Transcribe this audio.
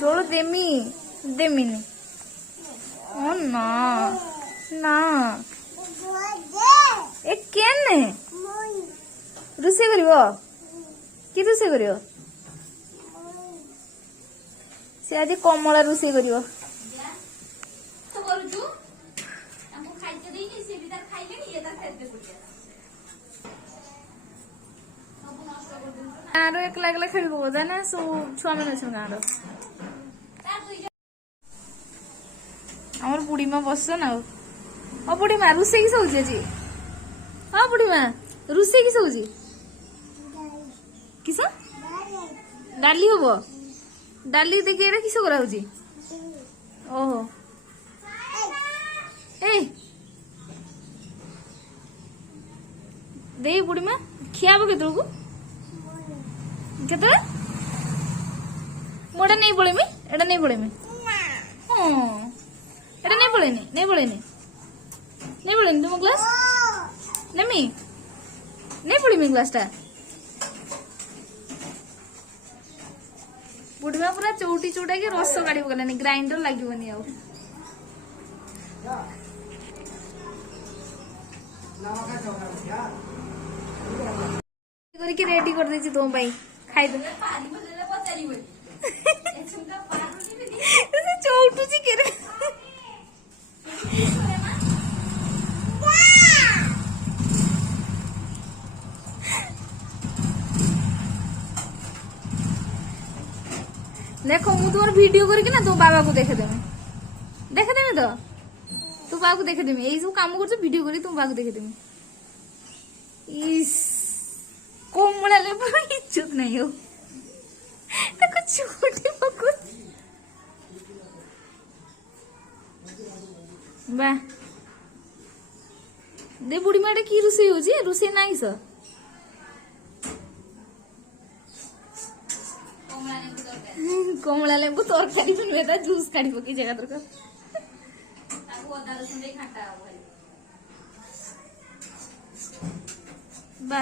जोड़ देमी देमिनी ओ ना ना ए केने रुसे करिवो कि रुसे करिवो से आज कमला रुसे करिवो तो करूछु हमको खाइते देइनी से भी तार खाइलेनी ये तार खाइते पड़िया गाँव एकला एकला खेल ना सब छुआ मैंने अच्छे गाँव आमर बुढ़ी माँ बस ना ओ बुढ़ी माँ रुसे की सौजी जी हाँ बुढ़ी माँ रुसे की सौजी किस डाली हम डाली देखिए एटा किस करा होजी ओहो ए दे बुढ़ी माँ खियाब केतलू केतले मोटा नहीं पड़ेमी एटा नहीं पड़ेमी हाँ एटा नहीं पड़ेनी नहीं पड़ेनी नहीं पड़ेनी तुम ग्लास नेमी नहीं पड़ेमी ग्लास टा बुढ़िया पूरा चौटी चौटा के रस काढ़ी पकलानी ग्राइंडर लागोनी आउ करके रेडी कर देछि तुम भाई खाई दे चौटू जी के देखो मु तुम वीडियो करके ना तुम बाबा को देखे देमी तो तू बाबा को देखे देमी यही सब काम कर वीडियो करी तुम बाबा को देखे देमी इस कोमला ले इज्जत नहीं हो ताको छोटे पको बा दे बुढ़ी माटे की रुसे हो जी रुसे नाही स कोमला लेंबू तरकारी बनवे ता जूस काढी पकी जगह दरकार ताको अदा रसुन दे खाटा बा